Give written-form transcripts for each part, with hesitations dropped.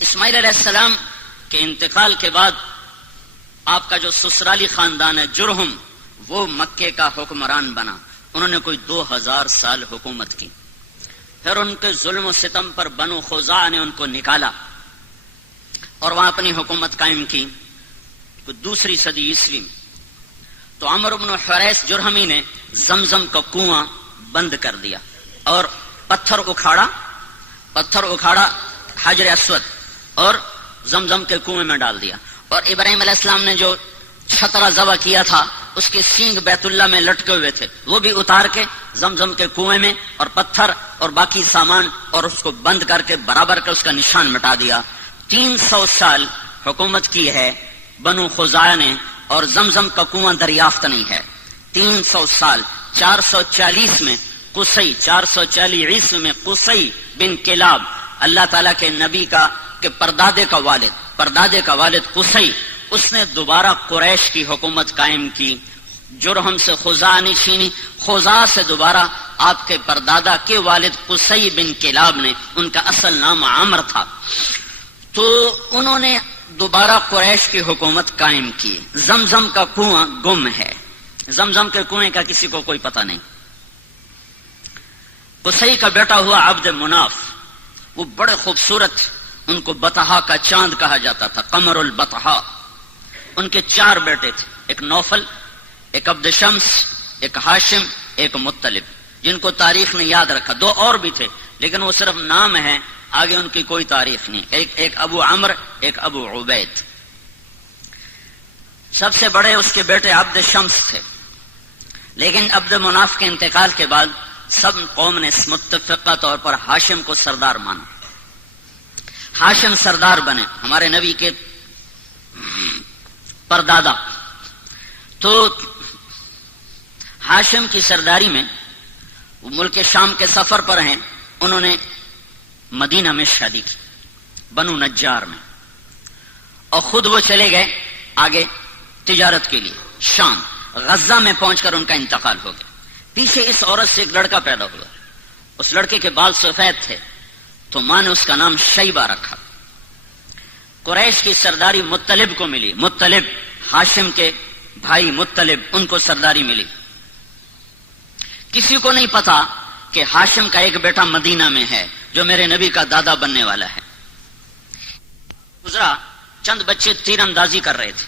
اسماعیل علیہ السلام کے انتقال کے بعد آپ کا جو سسرالی خاندان ہے جرہم، وہ مکے کا حکمران بنا. انہوں نے کوئی 2000 سال حکومت کی. پھر ان کے ظلم و ستم پر بنو خزاعہ نے ان کو نکالا اور وہاں اپنی حکومت قائم کی. دوسری صدی عیسوی میں تو عمرو بن حریث جرہمی نے زمزم کا کنواں بند کر دیا اور پتھر اکھاڑا حجر اسود اور زمزم کے کنویں میں ڈال دیا. اور ابراہیم علیہ السلام نے جو چھترا ذبح کیا تھا اس کے سینگ بیت اللہ میں لٹکے ہوئے تھے، وہ بھی اتار کے زمزم کے کنویں میں، اور پتھر اور باقی سامان اور اس کو بند کر کے برابر کر اس کا نشان مٹا دیا. 300 سال حکومت کی ہے بنو خزاعہ نے اور زمزم کا کنواں دریافت نہیں ہے. 300 سال. 440 میں قصی، 440 عیسوی میں قصی بن کلاب، اللہ تعالیٰ کے نبی کا کہ پردادے کا والد قصی، اس نے دوبارہ قریش کی حکومت قائم کی. جرہم سے خزاعہ نے چھینی، خزاعہ سے دوبارہ آپ کے پردادا کے والد قصی بن کلاب نے، ان کا اصل نام عمر تھا، تو انہوں نے دوبارہ قریش کی حکومت قائم کی. زمزم کا کنواں گم ہے، زمزم کے کنویں کا کسی کو کوئی پتہ نہیں. قصی کا بیٹا ہوا عبد مناف، وہ بڑے خوبصورت، ان کو بطحا کا چاند کہا جاتا تھا، قمر البطحا. ان کے 4 بیٹے تھے، ایک نوفل، ایک عبد شمس، ایک ہاشم، ایک مطلب، جن کو تاریخ نے یاد رکھا. 2 اور بھی تھے لیکن وہ صرف نام ہے، آگے ان کی کوئی تاریخ نہیں. ایک ابو عمر، ایک ابو عبید. سب سے بڑے اس کے بیٹے عبد شمس تھے، لیکن عبد مناف کے انتقال کے بعد سب قوم نے متفقہ طور پر ہاشم کو سردار مانا. ہاشم سردار بنے، ہمارے نبی کے پردادا. تو ہاشم کی سرداری میں وہ ملک شام کے سفر پر ہیں. انہوں نے مدینہ میں شادی کی، بنو نجار میں، اور خود وہ چلے گئے آگے تجارت کے لیے شام. غزہ میں پہنچ کر ان کا انتقال ہو گیا. پیچھے اس عورت سے ایک لڑکا پیدا ہوا، اس لڑکے کے بال سفید تھے تو ماں نے اس کا نام شیبہ رکھا. قریش کی سرداری مطلب کو ملی، مطلب ہاشم کے بھائی مطلب، ان کو سرداری ملی. کسی کو نہیں پتا کہ ہاشم کا ایک بیٹا مدینہ میں ہے جو میرے نبی کا دادا بننے والا ہے. گزرا، چند بچے تیر اندازی کر رہے تھے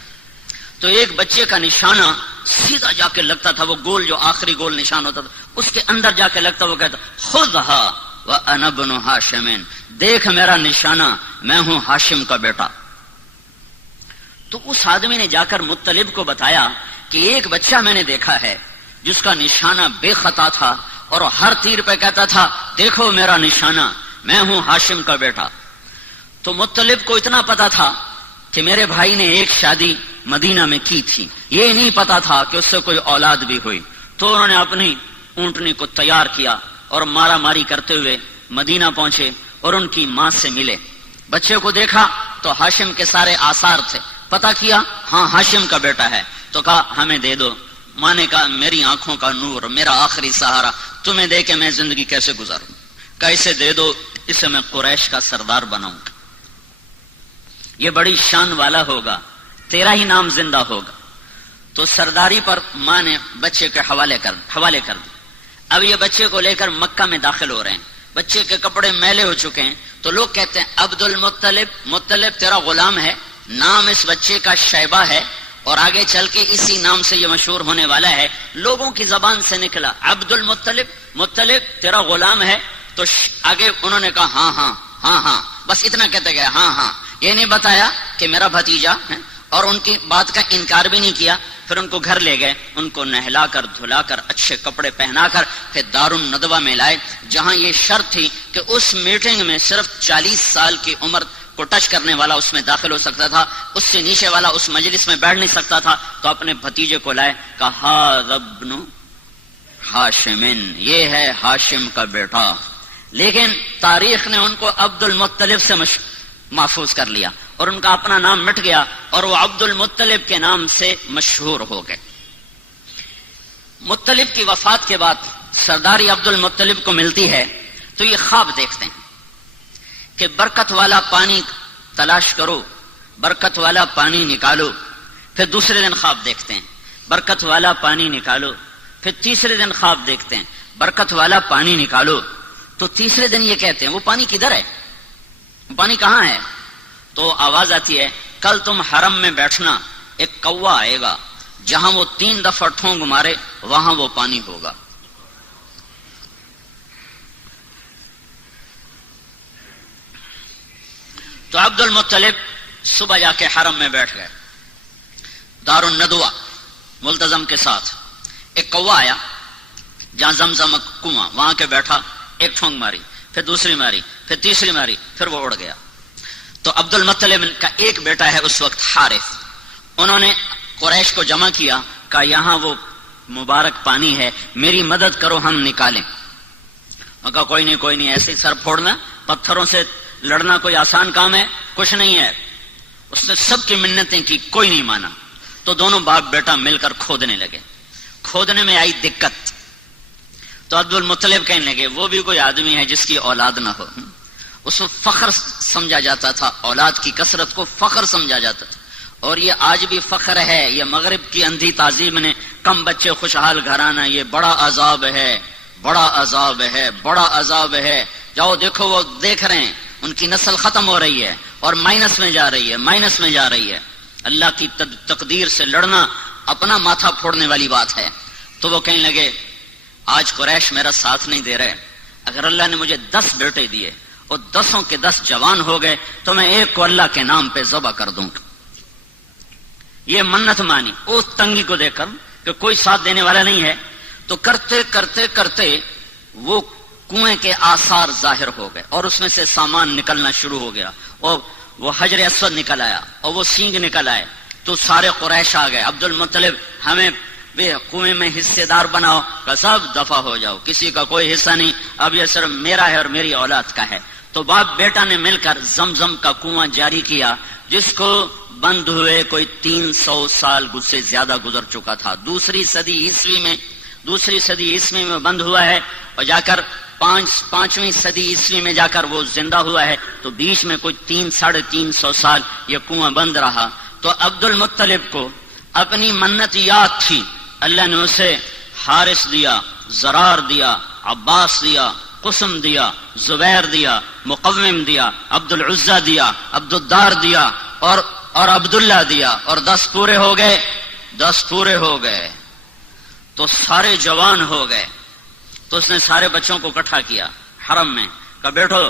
تو ایک بچے کا نشانہ سیدھا جا کے لگتا تھا، وہ گول جو آخری گول نشان ہوتا تھا اس کے اندر جا کے لگتا. وہ کہتا خذھا وانا ابن ہاشم، دیکھ میرا نشانہ، میں ہوں ہاشم کا بیٹا. تو اس آدمی نے جا کر مطلب کو بتایا کہ ایک بچہ میں نے دیکھا ہے جس کا نشانہ بے خطا تھا اور ہر تیر پہ کہتا تھا دیکھو میرا نشانہ، میں ہوں ہاشم کا بیٹا. تو مطلب کو اتنا پتا تھا کہ میرے بھائی نے ایک شادی مدینہ میں کی تھی، یہ نہیں پتا تھا کہ اس سے کوئی اولاد بھی ہوئی. تو انہوں نے اپنی اونٹنی کو تیار کیا اور مارا ماری کرتے ہوئے مدینہ پہنچے اور ان کی ماں سے ملے. بچے کو دیکھا تو ہاشم کے سارے آثار تھے، پتا کیا ہاں ہاشم کا بیٹا ہے. تو کہا ہمیں دے دو. ماں نے کہا میری آنکھوں کا نور، میرا آخری سہارا، تمہیں دے کے میں زندگی کیسے گزاروں؟ کیسے دے دو، اسے میں قریش کا سردار بناؤں گا، یہ بڑی شان والا ہوگا، تیرا ہی نام زندہ ہوگا. تو سرداری پر ماں نے بچے کے حوالے کر دی. اب یہ بچے کو لے کر مکہ میں داخل ہو رہے ہیں. بچے کے کپڑے میلے ہو چکے ہیں تو لوگ کہتے ہیں عبد المطلب، مطلب تیرا غلام ہے، نام اس بچے کا شیبہ ہے اور آگے چل کے اسی نام سے یہ مشہور ہونے والا ہے. لوگوں کی زبان سے نکلا عبد المطلب، مطلب تیرا غلام ہے. تو آگے انہوں نے کہا ہاں ہاں ہاں ہاں، بس اتنا کہتے گئے ہاں ہاں، یہ نہیں بتایا کہ میرا بھتیجا ہے، اور ان کی بات کا انکار بھی نہیں کیا. پھر ان کو گھر لے گئے، ان کو نہلا کر دھلا کر اچھے کپڑے پہنا کر پھر دار الندوہ میں لائے، جہاں یہ شرط تھی کہ اس میٹنگ میں صرف 40 سال کی عمر کو ٹچ کرنے والا اس میں داخل ہو سکتا تھا، اس سے نیچے والا اس مجلس میں بیٹھ نہیں سکتا تھا. تو اپنے بھتیجے کو لائے، کہا ھذا ابن ہاشم، یہ ہے ہاشم کا بیٹا. لیکن تاریخ نے ان کو عبد المطلب سے محفوظ کر لیا اور ان کا اپنا نام مٹ گیا اور وہ عبد المطلب کے نام سے مشہور ہو گئے. مطلب کی وفات کے بعد سرداری عبد المطلب کو ملتی ہے تو یہ خواب دیکھتے ہیں کہ برکت والا پانی تلاش کرو، برکت والا پانی نکالو. پھر دوسرے دن خواب دیکھتے ہیں، برکت والا پانی نکالو. پھر تیسرے دن خواب دیکھتے ہیں، برکت والا پانی نکالو. تو تیسرے دن یہ کہتے ہیں وہ پانی کدھر ہے، وہ پانی کہاں ہے؟ تو آواز آتی ہے کل تم حرم میں بیٹھنا، ایک کوا آئے گا، جہاں وہ 3 دفعہ ٹھونگ مارے وہاں وہ پانی ہوگا. تو عبد المطلب صبح جا کے حرم میں بیٹھ گئے، دار الندوہ ملتزم کے ساتھ. ایک کوا آیا جہاں زمزم کنواں، وہاں کے بیٹھا، ایک ٹھونگ ماری، پھر دوسری ماری، پھر تیسری ماری، پھر وہ اڑ گیا. تو عبد المطلب کا ایک بیٹا ہے اس وقت حارث، انہوں نے قریش کو جمع کیا، کہا یہاں وہ مبارک پانی ہے، میری مدد کرو ہم نکالیں. اور کہا کوئی نہیں ایسے سر پھوڑنا، پتھروں سے لڑنا کوئی آسان کام ہے؟ کچھ نہیں ہے. اس نے سب کی منتیں کی، کوئی نہیں مانا. تو دونوں باپ بیٹا مل کر کھودنے لگے. کھودنے میں آئی دقت، تو عبد المطلب کہنے لگے وہ بھی کوئی آدمی ہے جس کی اولاد نہ ہو. اس کو فخر سمجھا جاتا تھا، اولاد کی کثرت کو فخر سمجھا جاتا تھا. اور یہ آج بھی فخر ہے. یہ مغرب کی اندھی تعظیم نے کم بچے خوشحال گھرانہ، یہ بڑا عذاب ہے، بڑا عذاب ہے، بڑا عذاب ہے. جاؤ دیکھو، وہ دیکھ رہے ہیں ان کی نسل ختم ہو رہی ہے اور مائنس میں جا رہی ہے، مائنس میں جا رہی ہے. اللہ کی تقدیر سے لڑنا اپنا ماتھا پھوڑنے والی بات ہے. تو وہ کہنے لگے آج قریش میرا ساتھ نہیں دے رہے، اگر اللہ نے مجھے 10 بیٹے دیے اور 10 کے 10 جوان ہو گئے تو میں ایک کو اللہ کے نام پہ ذبح کر دوں گا. یہ منت مانی اس تنگی کو دیکھ کر کہ کوئی ساتھ دینے والا نہیں ہے. تو کرتے کرتے کرتے وہ کنویں کے آثار ظاہر ہو گئے اور اس میں سے سامان نکلنا شروع ہو گیا، اور وہ حجر اسود نکل آیا اور وہ سینگ نکل آئے. تو سارے قریش آ گئے، عبد المطلب ہمیں کنویں میں حصے دار بناؤ. کہ سب دفع ہو جاؤ، کسی کا کوئی حصہ نہیں، اب یہ صرف میرا ہے اور میری اولاد کا ہے. تو باپ بیٹا نے مل کر زمزم کا کنواں جاری کیا، جس کو بند ہوئے کوئی 300 سال سے زیادہ گزر چکا تھا. دوسری صدی عیسوی میں بند ہوا ہے، اور جا کر 5ویں صدی عیسوی میں جا کر وہ زندہ ہوا ہے. تو بیچ میں کوئی 300-350 سال یہ کنواں بند رہا. تو عبد المطلب کو اپنی منت یاد تھی، اللہ نے اسے حارث دیا، زرار دیا، عباس دیا، قسم دیا، زبیر دیا، مقوم دیا، عبد العزہ دیا، عبد الدار دیا اور عبداللہ دیا، اور 10 پورے ہو گئے. 10 پورے ہو گئے تو سارے جوان ہو گئے. تو اس نے سارے بچوں کو اکٹھا کیا حرم میں، کہا بیٹھو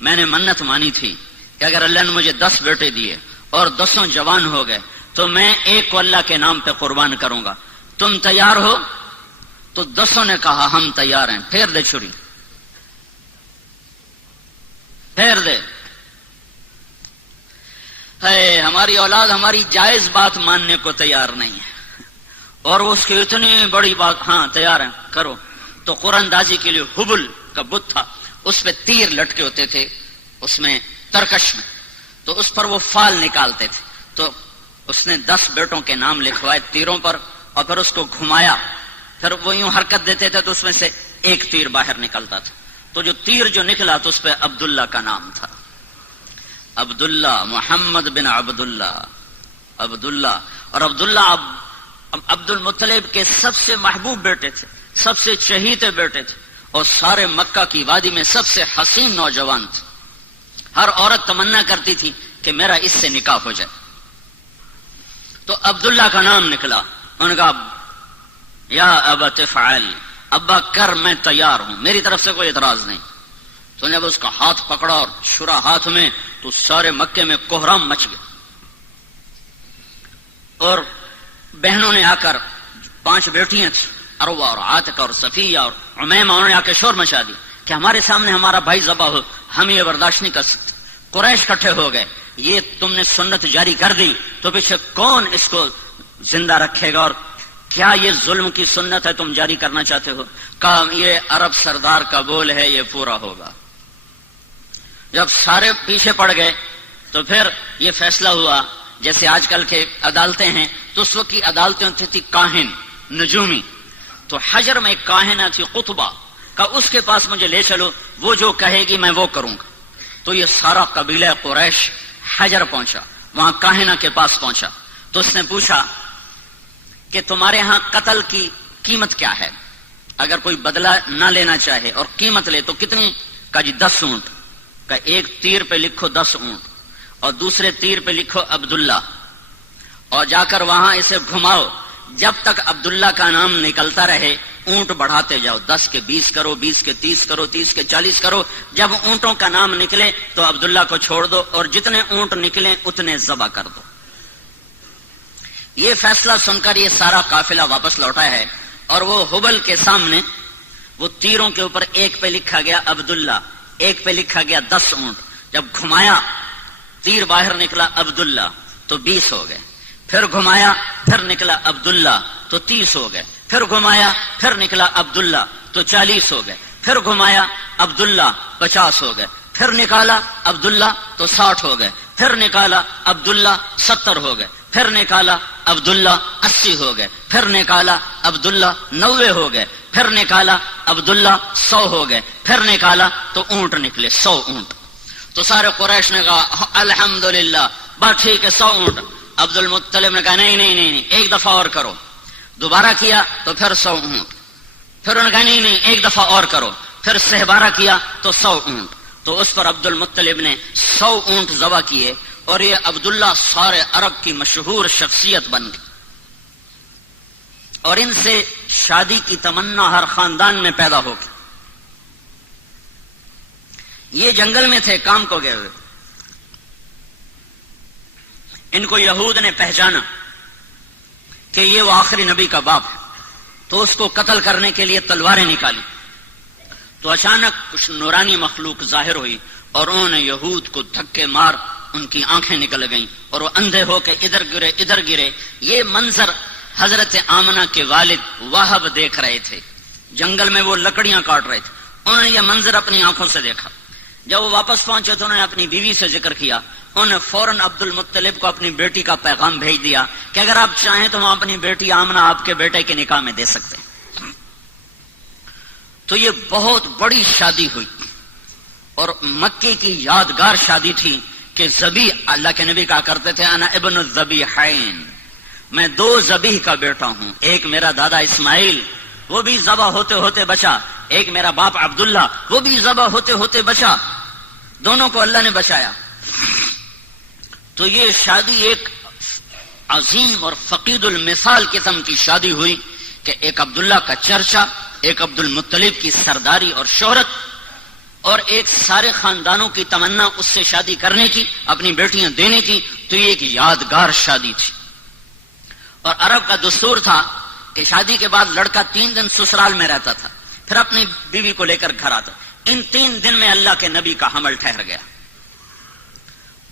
میں نے منت مانی تھی کہ اگر اللہ نے مجھے 10 بیٹے دیے اور 10 جوان ہو گئے تو میں ایک کو اللہ کے نام پہ قربان کروں گا، تم تیار ہو؟ تو 10 نے کہا ہم تیار ہیں. پھیر دے چھری، پھیر دے. ہماری اولاد ہماری جائز بات ماننے کو تیار نہیں ہے، اور اس کی اتنی بڑی بات، ہاں تیار ہیں کرو. تو قرآن اندازی کے لیے حبل کا بت تھا، اس پہ تیر لٹکے ہوتے تھے، اس میں ترکش میں، تو اس پر وہ فال نکالتے تھے. تو اس نے 10 بیٹوں کے نام لکھوائے تیروں پر، اور پھر اس کو گھمایا، پھر وہ یوں حرکت دیتے تھے تو اس میں سے ایک تیر باہر نکلتا تھا. تو جو تیر جو نکلا تو اس پہ عبداللہ کا نام تھا، عبداللہ، محمد بن عبداللہ، عبداللہ. اور عبداللہ عبد المطلب کے سب سے محبوب بیٹے تھے، سب سے چہیتے بیٹے تھے، اور سارے مکہ کی وادی میں سب سے حسین نوجوان تھے. ہر عورت تمنا کرتی تھی کہ میرا اس سے نکاح ہو جائے. تو عبداللہ کا نام نکلا. انہوں نے کہا یا ابت افعل، ابا کر، میں تیار ہوں، میری طرف سے کوئی اعتراض نہیں. تو نے اس کا ہاتھ پکڑا اور چھرا ہاتھ میں، تو سارے مکے میں کوہرام مچ گیا. اور بہنوں نے آ کر، 5 بیٹیاں تھیں، عروہ اور عاتقہ اور صفیہ اور عمیمہ، انہوں نے آ کے شور مچا دیا کہ ہمارے سامنے ہمارا بھائی ذبح ہو، ہم یہ برداشت نہیں کر سکتے. قریش اکٹھے ہو گئے، یہ تم نے سنت جاری کر دی تو پیچھے کون اس کو زندہ رکھے گا، اور کیا یہ ظلم کی سنت ہے تم جاری کرنا چاہتے ہو؟ کہا یہ عرب سردار کا بول ہے، یہ پورا ہوگا. جب سارے پیچھے پڑ گئے تو پھر یہ فیصلہ ہوا، جیسے آج کل کے عدالتیں ہیں، تو اس وقت کی عدالتیں تھی کاہن، نجومی. تو حجر میں ایک کاہنہ تھی قطبہ، کہ اس کے پاس مجھے لے چلو، وہ جو کہے گی میں وہ کروں گا. تو یہ سارا قبیلہ قریش حجر پہنچا، وہاں کاہنہ کے پاس پہنچا تو اس نے پوچھا کہ تمہارے ہاں قتل کی قیمت کیا ہے؟ اگر کوئی بدلہ نہ لینا چاہے اور قیمت لے تو کتنی؟ کہا جی 10 اونٹ۔ کہ ایک تیر پہ لکھو 10 اونٹ اور دوسرے تیر پہ لکھو عبداللہ، اور جا کر وہاں اسے گھماؤ، جب تک عبداللہ کا نام نکلتا رہے اونٹ بڑھاتے جاؤ، 10 کے 20 کرو، 20 کے 30 کرو، 30 کے 40 کرو، جب اونٹوں کا نام نکلے تو عبداللہ کو چھوڑ دو اور جتنے اونٹ نکلیں اتنے ذبح کر دو۔ یہ فیصلہ سن کر یہ سارا قافلہ واپس لوٹا ہے، اور وہ حبل کے سامنے وہ تیروں کے اوپر ایک پہ لکھا گیا عبداللہ، ایک پہ لکھا گیا 10 اونٹ۔ جب گھمایا تیر باہر نکلا عبداللہ تو 20 ہو گئے، پھر گھمایا پھر نکلا عبداللہ تو 30 ہو گئے، پھر گھمایا پھر نکلا عبداللہ تو 40 ہو گئے، پھر گھمایا عبداللہ 50 ہو گئے، پھر نکالا عبداللہ تو 60 ہو گئے، پھر نکالا عبداللہ 70 ہو گئے، پھر نکالا عبداللہ 80 ہو گئے، پھر نکالا عبداللہ 90 ہو گئے، پھر نکالا عبداللہ 100 ہو گئے، پھر نکالا تو اونٹ نکلے 100 اونٹ۔ تو سارے قریش نے کہا الحمدللہ، بس ٹھیک ہے 100 اونٹ۔ عبد المطلب نے کہا نہیں نہیں نہیں، ایک دفعہ اور کرو۔ دوبارہ کیا تو پھر 100 اونٹ، پھر انہوں نے کہا نہیں نہیں ایک دفعہ اور کرو، پھر 12 کیا تو 100 اونٹ۔ تو اس پر عبد المطلب نے 100 اونٹ ذبح کیے، اور یہ عبداللہ سارے عرب کی مشہور شخصیت بن گئی، اور ان سے شادی کی تمنا ہر خاندان میں پیدا ہو گئی۔ یہ جنگل میں تھے کام کو گئے ہوئے، ان کو یہود نے پہچانا کہ یہ وہ آخری نبی کا باپ ہے، تو اس کو قتل کرنے کے لیے تلواریں نکالی، تو اچانک کچھ نورانی مخلوق ظاہر ہوئی اور انہوں نے یہود کو دھکے مار ان کی آنکھیں نکل گئیں اور وہ اندھے ہو کے ادھر گرے ادھر گرے۔ یہ منظر حضرت آمنہ کے والد وہب دیکھ رہے تھے، جنگل میں وہ لکڑیاں کاٹ رہے تھے، انہوں نے یہ منظر اپنی آنکھوں سے دیکھا۔ جب وہ واپس پہنچے تو انہوں نے اپنی بیوی سے ذکر کیا، انہوں نے فوراً عبد المطلب کو اپنی بیٹی کا پیغام بھیج دیا کہ اگر آپ چاہیں تو ہم اپنی بیٹی آمنہ آپ کے بیٹے کے نکاح میں دے سکتے ہیں۔ تو یہ بہت بڑی شادی ہوئی، اور مکے کی یادگار شادی تھی کہ ذبیح، اللہ کے نبی کہا کرتے تھے انا ابن الذبیحین، میں 2 ذبیح کا بیٹا ہوں، ایک میرا دادا اسماعیل وہ بھی ذبح ہوتے ہوتے بچا، ایک میرا باپ عبداللہ وہ بھی ذبح ہوتے ہوتے بچا، دونوں کو اللہ نے بچایا۔ تو یہ شادی ایک عظیم اور فقید المثال قسم کی شادی ہوئی کہ ایک عبداللہ کا چرچا، ایک عبد المطلب کی سرداری اور شہرت، اور ایک سارے خاندانوں کی تمنا اس سے شادی کرنے کی، اپنی بیٹیاں دینے کی۔ تو یہ ایک یادگار شادی تھی، اور عرب کا دستور تھا کہ شادی کے بعد لڑکا 3 دن سسرال میں رہتا تھا، پھر اپنی بیوی کو لے کر گھر آتا۔ ان 3 دن میں اللہ کے نبی کا حمل ٹھہر گیا،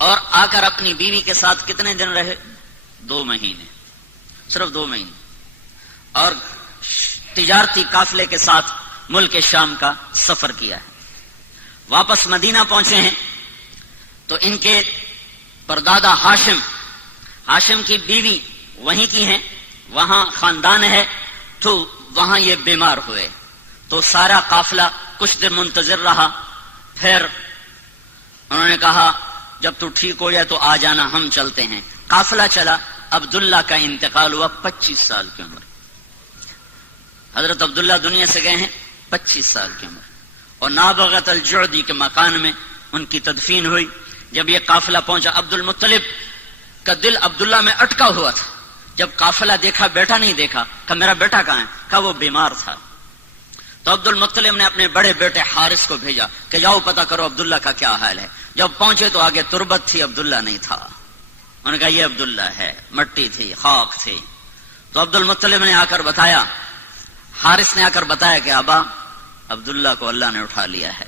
اور آ کر اپنی بیوی کے ساتھ کتنے دن رہے؟ 2 مہینے، صرف 2 مہینے، اور تجارتی قافلے کے ساتھ ملک شام کا سفر کیا ہے۔ واپس مدینہ پہنچے ہیں تو ان کے پردادا ہاشم کی بیوی وہیں کی ہیں، وہاں خاندان ہے، تو وہاں یہ بیمار ہوئے، تو سارا قافلہ کچھ دن منتظر رہا، پھر انہوں نے کہا جب تو ٹھیک ہو جائے تو آ جانا، ہم چلتے ہیں۔ قافلہ چلا، عبداللہ کا انتقال ہوا 25 سال کی عمر، حضرت عبداللہ دنیا سے گئے ہیں 25 سال کی عمر، اور نابغت الجعدی کے مکان میں ان کی تدفین ہوئی۔ جب یہ قافلہ پہنچا، عبد المطلب کا دل عبداللہ میں اٹکا ہوا تھا، جب قافلہ دیکھا بیٹا نہیں دیکھا، کہا میرا بیٹا کہاں ہے؟ کہا وہ بیمار تھا۔ تو عبد المطلب نے اپنے بڑے بیٹے حارث کو بھیجا کہ جاؤ پتہ کرو عبداللہ کا کیا حال ہے۔ جب پہنچے تو آگے تربت تھی، عبداللہ نہیں تھا۔ انہوں نے کہا یہ عبداللہ ہے، مٹی تھی، خاک تھی۔ تو عبد المطلب نے آ کر بتایا، حارث نے آ کر بتایا کہ ابا عبداللہ کو اللہ نے اٹھا لیا ہے۔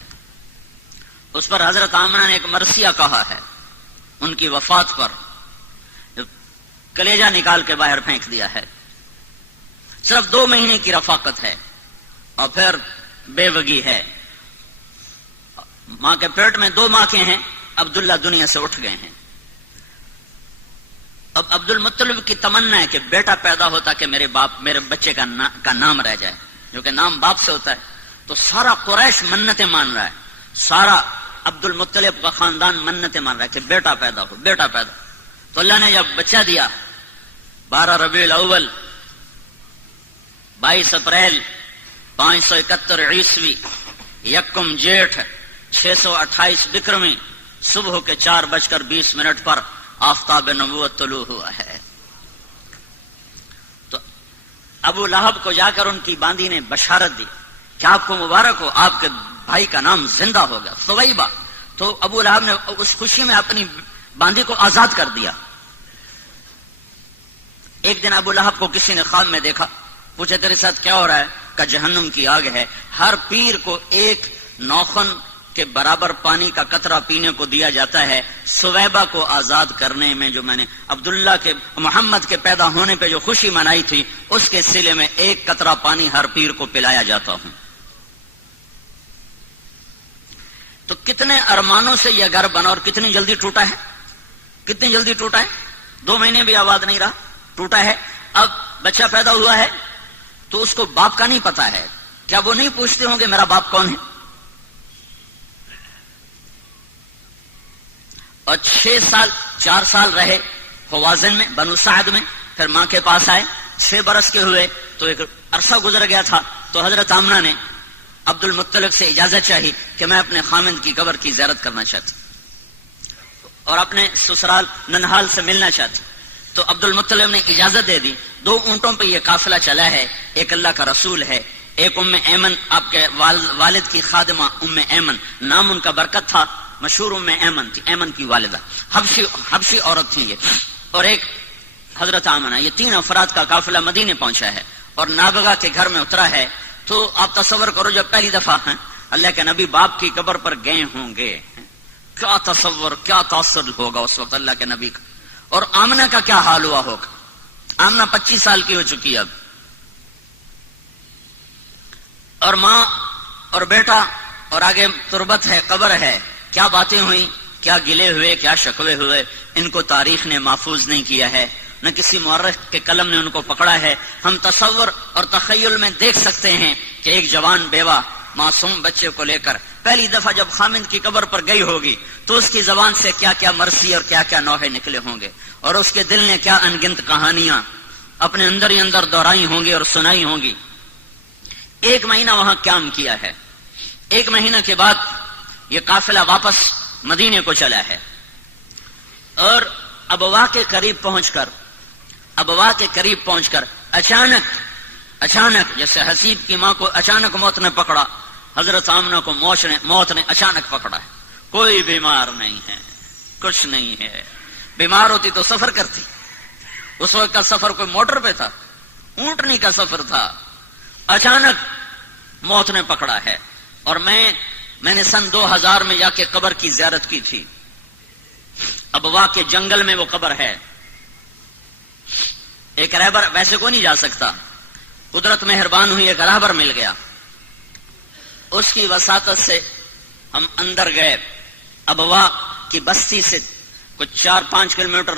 اس پر حضرت آمنہ نے ایک مرثیہ کہا ہے، ان کی وفات پر کلیجہ نکال کے باہر پھینک دیا ہے۔ صرف 2 مہینے کی رفاقت ہے، اور پھر بیوگی ہے، ماں کے پیٹ میں 2 ماں کے ہیں، عبداللہ دنیا سے اٹھ گئے ہیں۔ اب عبد المطلب کی تمنا ہے کہ بیٹا پیدا ہوتا کہ میرے بچے کا نام رہ جائے، جو کہ نام باپ سے ہوتا ہے۔ تو سارا قریش منتیں مان رہا ہے، سارا عبد المطلب کا خاندان منتیں مان رہے تھے بیٹا پیدا ہو بیٹا پیدا. تو اللہ نے جب بچہ دیا 12 ربیع الاول 22 اپریل 571 عیسوی 1 جیٹھ 628 بکرمی صبح کے 4:20 پر آفتاب نبوت طلوع ہوا ہے. تو ابو لہب کو جا کر ان کی باندی نے بشارت دی کہ آپ کو مبارک ہو، آپ کے بھائی کا نام زندہ ہو گیا ثویبہ. تو ابو لہب نے اس خوشی میں اپنی باندی کو آزاد کر دیا. ایک دن ابو لہب کو کسی نے خواب میں دیکھا، پوچھا تیرے ساتھ کیا ہو رہا ہے؟ کہ جہنم کی آگ ہے، ہر پیر کو ایک نوخن کے برابر پانی کا قطرہ پینے کو دیا جاتا ہے. ثویبہ کو آزاد کرنے میں جو میں نے عبداللہ کے محمد کے پیدا ہونے پہ جو خوشی منائی تھی، اس کے سلے میں ایک قطرہ پانی ہر پیر کو پلایا جاتا ہوں. تو کتنے ارمانوں سے یہ گھر بنا اور کتنی جلدی ٹوٹا ہے، کتنی جلدی ٹوٹا ہے. 2 مہینے بھی آباد نہیں رہا، ٹوٹا ہے. اب بچہ پیدا ہوا ہے تو اس کو باپ کا نہیں پتا ہے. کیا وہ نہیں پوچھتے ہوں گے میرا باپ کون ہے؟ اور 4 سال رہے حوازن میں، بنو سعد میں، پھر ماں کے پاس آئے. 6 برس کے ہوئے تو ایک عرصہ گزر گیا تھا. تو حضرت آمنہ نے عبد المطلب سے اجازت چاہی کہ میں اپنے خامند کی قبر کی زیارت کرنا چاہتی اور اپنے سسرال ننہال سے ملنا چاہتی. تو عبد المطلب نے اجازت دے دی. 2 اونٹوں پہ یہ قافلہ چلا ہے، ایک اللہ کا رسول ہے، ایک ام ایمن آپ کے والد کی خادمہ ام ایمن، نام ان کا برکت تھا، مشہور ام ایمن تھی، ایمن کی والدہ، حبشی عورت تھی یہ، اور ایک حضرت آمنہ. یہ 3 افراد کا قافلہ مدینے پہنچا ہے اور نابغہ کے گھر میں اترا ہے. تو آپ تصور کرو جب پہلی دفعہ ہیں اللہ کے نبی باپ کی قبر پر گئے ہوں گے، کیا تصور کیا تاثر ہوگا اس وقت اللہ کے نبی کا. اور آمنہ کا کیا حال ہوا ہوگا. آمنہ 25 سال کی ہو چکی اب، اور ماں اور بیٹا اور آگے تربت ہے، قبر ہے. کیا باتیں ہوئیں، کیا گلے ہوئے، کیا شکوے ہوئے، ان کو تاریخ نے محفوظ نہیں کیا ہے، نہ کسی مورخ کے قلم نے ان کو پکڑا ہے. ہم تصور اور تخیل میں دیکھ سکتے ہیں کہ ایک جوان بیوہ معصوم بچے کو لے کر پہلی دفعہ جب خامند کی قبر پر گئی ہوگی تو اس کی زبان سے کیا کیا مرثی اور کیا کیا نوحے نکلے ہوں گے، اور اس کے دل نے کیا انگنت کہانیاں اپنے اندر ہی اندر دہرائی ہوں گی اور سنائی ہوں گی. 1 مہینہ وہاں قیام کیا ہے. 1 مہینہ کے بعد یہ قافلہ واپس مدینے کو چلا ہے اور ابوا کے قریب پہنچ کر اچانک جیسے حسیب کی ماں کو اچانک موت نے پکڑا، حضرت آمنہ کو موت نے اچانک پکڑا ہے. کوئی بیمار نہیں ہے، کچھ نہیں ہے. بیمار ہوتی تو سفر کرتی. اس وقت کا سفر کوئی موٹر پہ تھا، اونٹنی کا سفر تھا. اچانک موت نے پکڑا ہے. اور میں نے سن 2000 میں جا کے قبر کی زیارت کی تھی. ابوا کے جنگل میں وہ قبر ہے. ایک رہبر ویسے کوئی نہیں جا سکتا، قدرت مہربان ہوئی، ایک رہبر مل گیا. اس کی وساطت سے ہم اندر گئے. ابوا کی بستی سے کچھ 4-5 کلومیٹر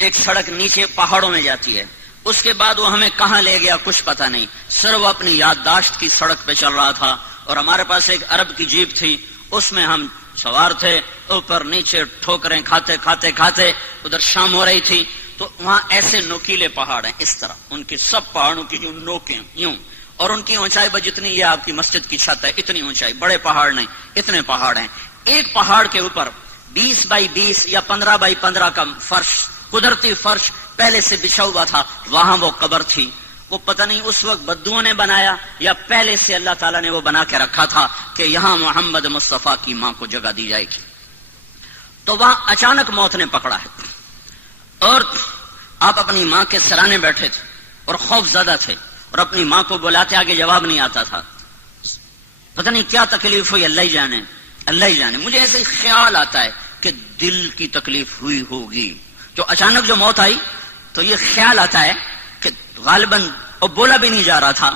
ایک سڑک نیچے پہاڑوں میں جاتی ہے. اس کے بعد وہ ہمیں کہاں لے گیا کچھ پتہ نہیں. صرف اپنی یادداشت کی سڑک پہ چل رہا تھا اور ہمارے پاس ایک عرب کی جیپ تھی، اس میں ہم سوار تھے. اوپر نیچے ٹھوکریں کھاتے کھاتے کھاتے ادھر شام ہو رہی تھی. تو وہاں ایسے نوکیلے پہاڑ ہیں اس طرح، ان کی سب پہاڑوں کی جو نوکیں یوں، اور ان کی اونچائی بس جتنی یہ آپ کی مسجد کی چھت ہے اتنی اونچائی. بڑے پہاڑ نہیں، اتنے پہاڑ ہیں. ایک پہاڑ کے اوپر 20 بائی 20 یا 15 بائی 15 کا فرش، قدرتی فرش پہلے سے بچھا ہوا تھا. وہاں وہ قبر تھی. وہ پتہ نہیں اس وقت بدوؤں نے بنایا یا پہلے سے اللہ تعالیٰ نے وہ بنا کے رکھا تھا کہ یہاں محمد مصطفیٰ کی ماں کو جگہ دی جائے گی. تو وہاں اچانک موت نے پکڑا ہے اور آپ اپنی ماں کے سرانے بیٹھے تھے اور خوف زدہ تھے اور اپنی ماں کو بلاتے آگے جواب نہیں آتا تھا. پتہ نہیں کیا تکلیف ہوئی، اللہ ہی جانے، اللہ ہی جانے. مجھے ایسے خیال آتا ہے کہ دل کی تکلیف ہوئی ہوگی. جو اچانک جو موت آئی تو یہ خیال آتا ہے کہ غالباً اور بولا بھی نہیں جا رہا تھا.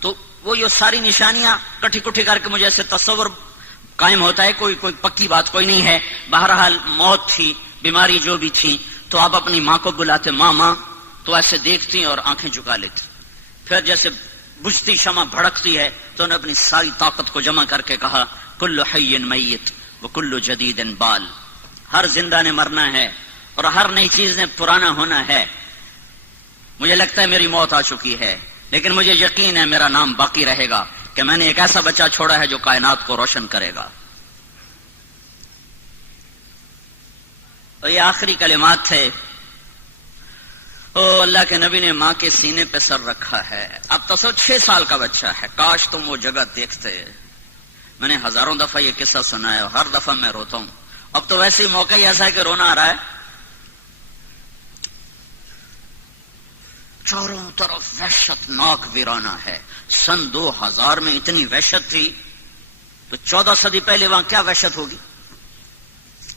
تو وہ یہ ساری نشانیاں کٹھی کٹھی کر کے مجھے ایسے تصور قائم ہوتا ہے. کوئی پکی بات کوئی نہیں ہے. بہرحال موت تھی، بیماری جو بھی تھی. تو آپ اپنی ماں کو بلاتے، ماں، تو ایسے دیکھتی اور آنکھیں جھکا لیتی. پھر جیسے بجھتی شمع بھڑکتی ہے تو انہیں اپنی ساری طاقت کو جمع کر کے کہا کل حی میت وکل جدید بال، ہر زندہ نے مرنا ہے اور ہر نئی چیز نے پرانا ہونا ہے. مجھے لگتا ہے میری موت آ چکی ہے، لیکن مجھے یقین ہے میرا نام باقی رہے گا کہ میں نے ایک ایسا بچہ چھوڑا ہے جو کائنات کو روشن کرے گا. اور یہ آخری کلمات تھے. او اللہ کے نبی نے ماں کے سینے پہ سر رکھا ہے. اب تصور 6 سال کا بچہ ہے. کاش تم وہ جگہ دیکھتے. میں نے ہزاروں دفعہ یہ قصہ سنا ہے، ہر دفعہ میں روتا ہوں. اب تو ویسے ہی موقع ہی ایسا ہے کہ رونا آ رہا ہے. چاروں طرف وحشت ناک ویرانہ ہے. سن 2000 میں اتنی وحشت تھی تو 14 صدی پہلے وہاں کیا وحشت ہوگی.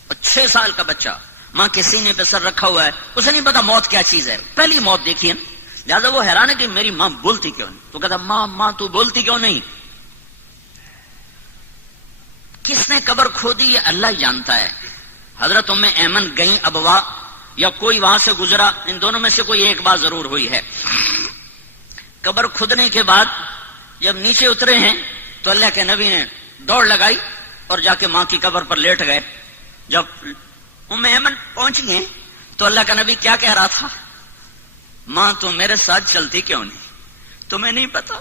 اور 6 سال کا بچہ ماں کے سینے پہ سر رکھا ہوا ہے. اسے نہیں پتا موت کیا چیز ہے، پہلی موت دیکھی ہے. لہٰذا وہ حیران ہے کہ میری ماں بولتی کیوں نہیں. تو کہتا ماں تو بولتی کیوں نہیں. کس نے قبر کھودی یہ اللہ ہی جانتا ہے. حضرت ام ایمن گئیں ابوا یا کوئی وہاں سے گزرا، ان دونوں میں سے کوئی ایک بات ضرور ہوئی ہے. قبر کھودنے کے بعد جب نیچے اترے ہیں تو اللہ کے نبی نے دوڑ لگائی اور جا کے ماں کی قبر پر لیٹ گئے. جب ام ایمن پہنچ گئے تو اللہ کا نبی کیا کہہ رہا تھا؟ ماں تو میرے ساتھ چلتی کیوں نہیں؟ تمہیں نہیں پتا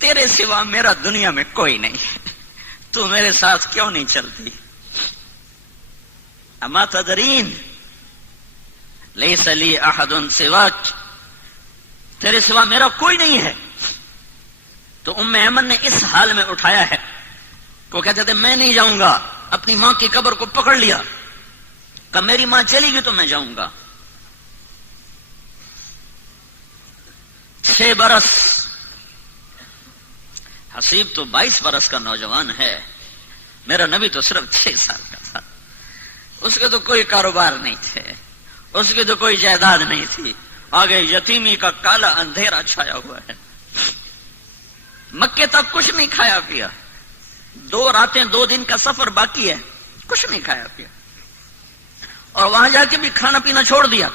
تیرے سوا میرا دنیا میں کوئی نہیں ہے، تو میرے ساتھ کیوں نہیں چلتی؟ اما تدرین لیس لی احد سواک، تیرے سوا میرا کوئی نہیں ہے. تو ام ایمن نے اس حال میں اٹھایا ہے کہ وہ کہتے تھے میں نہیں جاؤں گا. اپنی ماں کی قبر کو پکڑ لیا کہ میری ماں چلی گئی تو میں جاؤں گا. 6 برس، حسیب تو 22 برس کا نوجوان ہے. میرا نبی تو صرف 6 سال کا تھا. اس کے تو کوئی کاروبار نہیں تھے، اس کی تو کوئی جائیداد نہیں تھی. آگے یتیمی کا کالا اندھیرا چھایا ہوا ہے. مکے تک کچھ نہیں کھایا پیا. 2 راتیں 2 دن کا سفر باقی ہے، کچھ نہیں کھایا پیا. اور وہاں جا کے بھی کھانا پینا چھوڑ دیا.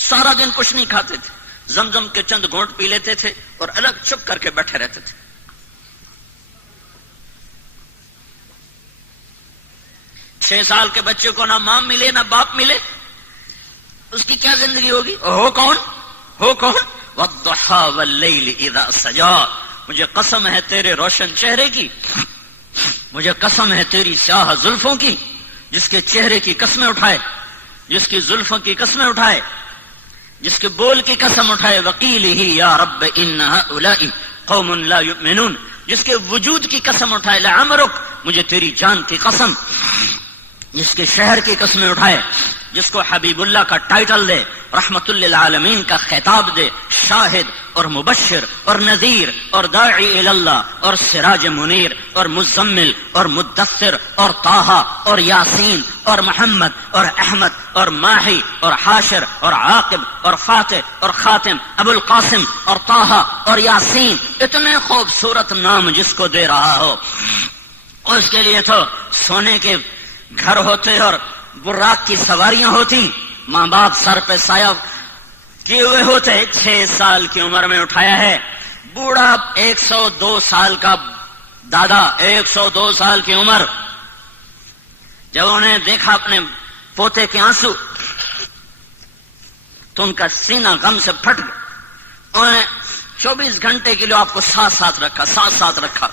سارا دن کچھ نہیں کھاتے تھے. زمزم کے چند گھونٹ پی لیتے تھے اور الگ چپ کر کے بیٹھے رہتے تھے. 6 سال کے بچے کو نہ ماں ملے نہ باپ ملے، اس کی کیا زندگی ہوگی؟ ہو کون؟ والضحى واللیل اذا سجا. مجھے قسم ہے تیرے روشن چہرے کی، مجھے قسم ہے تیری سیاہ زلفوں کی، جس کے چہرے کی قسمیں اٹھائے، جس کی زلفوں کی قسمیں اٹھائے، جس کے بول کی قسم اٹھائے. وقیلہ یا رب ان ہؤلاء قوم لا یؤمنون، جس کے وجود کی قسم اٹھائے. لعمرک، مجھے تیری جان کی قسم. جس کے شہر کی قسمیں اٹھائے، جس کو حبیب اللہ کا ٹائٹل دے، رحمت للعالمین کا خطاب دے، شاہد اور مبشر اور نذیر اور داعی اللہ اور سراج منیر اور مزمل اور مدثر اور طٰہٰ اور یاسین اور محمد اور احمد اور ماہی اور حاشر اور عاقب اور فاتح اور خاتم، ابو القاسم اور طٰہٰ اور یاسین. اتنے خوبصورت نام جس کو دے رہا ہو، اس کے لیے تو سونے کے گھر ہوتے اور براق کی سواریاں ہوتی، ماں باپ سر پہ سایہ کیے ہوئے ہوتے. 6 سال کی عمر میں اٹھایا ہے. بوڑھا 102 سال کا دادا، 102 سال کی عمر. جب انہیں دیکھا اپنے پوتے کے آنسو تو ان کا سینہ غم سے پھٹ گیا. انہوں نے 24 گھنٹے کے لیے آپ کو ساتھ رکھا،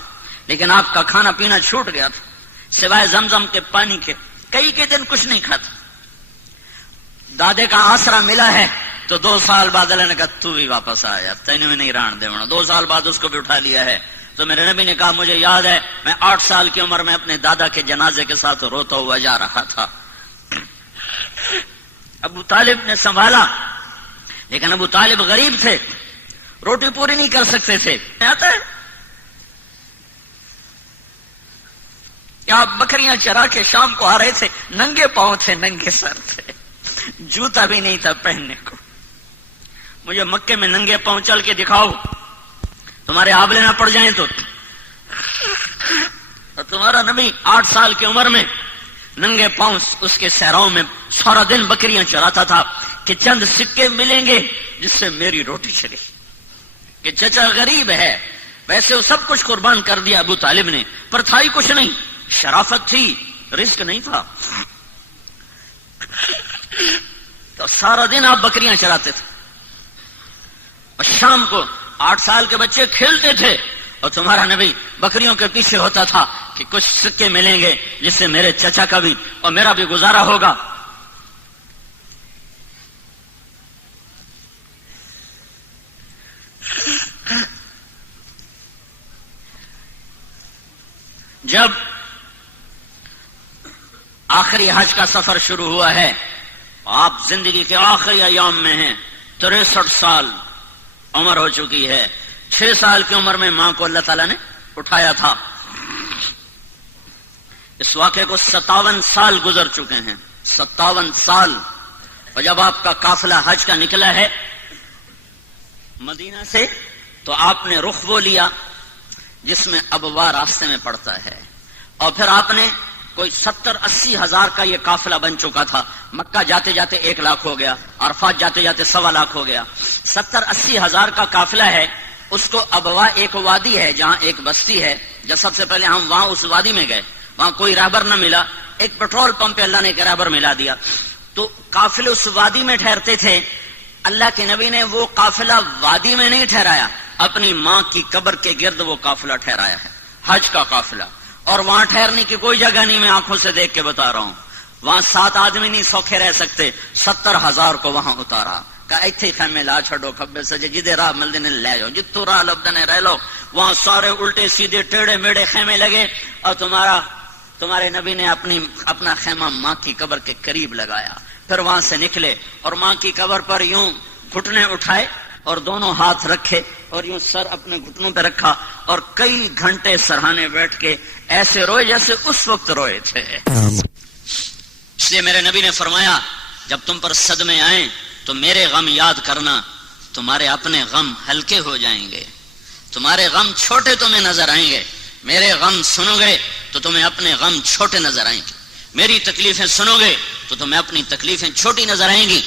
لیکن آپ کا کھانا پینا چھوٹ گیا تھا سوائے زمزم کے پانی کے. کئی دن کچھ نہیں کھاتا. دادے کا آسرا ملا ہے تو 2 سال بعد اللہ نے کہا تو بھی واپس آیا، تینوں میں نہیں ران دے. 2 سال بعد اس کو بھی اٹھا لیا ہے. تو میرے نبی نے کہا مجھے یاد ہے میں 8 سال کی عمر میں اپنے دادا کے جنازے کے ساتھ روتا ہوا جا رہا تھا. ابو طالب نے سنبھالا، لیکن ابو طالب غریب تھے، روٹی پوری نہیں کر سکتے تھے. آتا ہے کہ آپ بکریاں چرا کے شام کو آ رہے تھے، ننگے پاؤں تھے، ننگے سر تھے، جوتا بھی نہیں تھا پہننے کو. مجھے مکے میں ننگے پاؤں چل کے دکھاؤ، تمہارے آب لینا پڑ جائیں تو. اور تمہارا نبی 8 سال کی عمر میں ننگے پاؤں اس کے صحراؤں میں سارا دن بکریاں چراتا تھا کہ چند سکے ملیں گے جس سے میری روٹی چلے. کہ چچا غریب ہے، ویسے وہ سب کچھ قربان کر دیا ابو طالب نے، پر تھا ہی کچھ نہیں، شرافت تھی، رزق نہیں تھا. تو سارا دن آپ بکریاں چراتے تھے اور شام کو 8 سال کے بچے کھیلتے تھے اور تمہارا نبی بکریوں کے پیچھے ہوتا تھا کہ کچھ سکے ملیں گے جس سے میرے چچا کا بھی اور میرا بھی گزارا ہوگا. جب آخری حج کا سفر شروع ہوا ہے، آپ زندگی کے آخری ایام میں ہیں، 63 سال عمر ہو چکی ہے. 6 سال کی عمر میں ماں کو اللہ تعالیٰ نے اٹھایا تھا. اس واقعے کو 57 سال گزر چکے ہیں، 57 سال. اور جب آپ کا قافلہ حج کا نکلا ہے مدینہ سے، تو آپ نے رخ وہ لیا جس میں ابوا راستے میں پڑتا ہے، اور پھر آپ نے کوئی 70-80 ہزار کا یہ قافلہ بن چکا تھا. مکہ جاتے جاتے 1 لاکھ ہو گیا، عرفات جاتے جاتے 1.25 لاکھ ہو گیا. 70-80 ہزار کا قافلہ ہے. اس کو ابوا ایک وادی ہے جہاں ایک بستی ہے. جب سب سے پہلے ہم وہاں اس وادی میں گئے، وہاں کوئی راہبر نہ ملا، ایک پیٹرول پمپ پہ اللہ نے ایک راہبر ملا دیا. تو قافلے اس وادی میں ٹھہرتے تھے. اللہ کے نبی نے وہ قافلہ وادی میں نہیں ٹھہرایا، اپنی ماں کی قبر کے گرد وہ قافلہ ٹھہرایا ہے، حج کا قافلہ. اور وہاں ٹھہرنے کی کوئی جگہ نہیں، میں آنکھوں سے دیکھ کے بتا رہا ہوں. وہاں 7 آدمی نہیں سوکھے رہ سکتے. 70 ہزار کو وہاں اتارا، کہا ایتھے خیمے لا چھڑو، کھبے سجے جدے راہ ملدے نے لے جاؤ، جتو راہ لبدنے رہ لو. وہاں سارے الٹے سیدھے ٹیڑے میڑے خیمے لگے، اور تمہارے نبی نے اپنا خیمہ ماں کی قبر کے قریب لگایا. پھر وہاں سے نکلے اور ماں کی قبر پر یوں گھٹنے اٹھائے اور دونوں ہاتھ رکھے اور یوں سر اپنے گھٹنوں پہ رکھا، اور کئی گھنٹے سرہانے بیٹھ کے ایسے روئے جیسے اس وقت روئے تھے. اس لیے میرے نبی نے فرمایا جب تم پر صدمے آئیں تو میرے غم یاد کرنا، تمہارے اپنے غم ہلکے ہو جائیں گے. تمہارے غم چھوٹے تمہیں نظر آئیں گے. میرے غم سنو گے تو تمہیں اپنے غم چھوٹے نظر آئیں گے. میری تکلیفیں سنو گے تو تمہیں اپنی تکلیفیں چھوٹی نظر آئیں گی.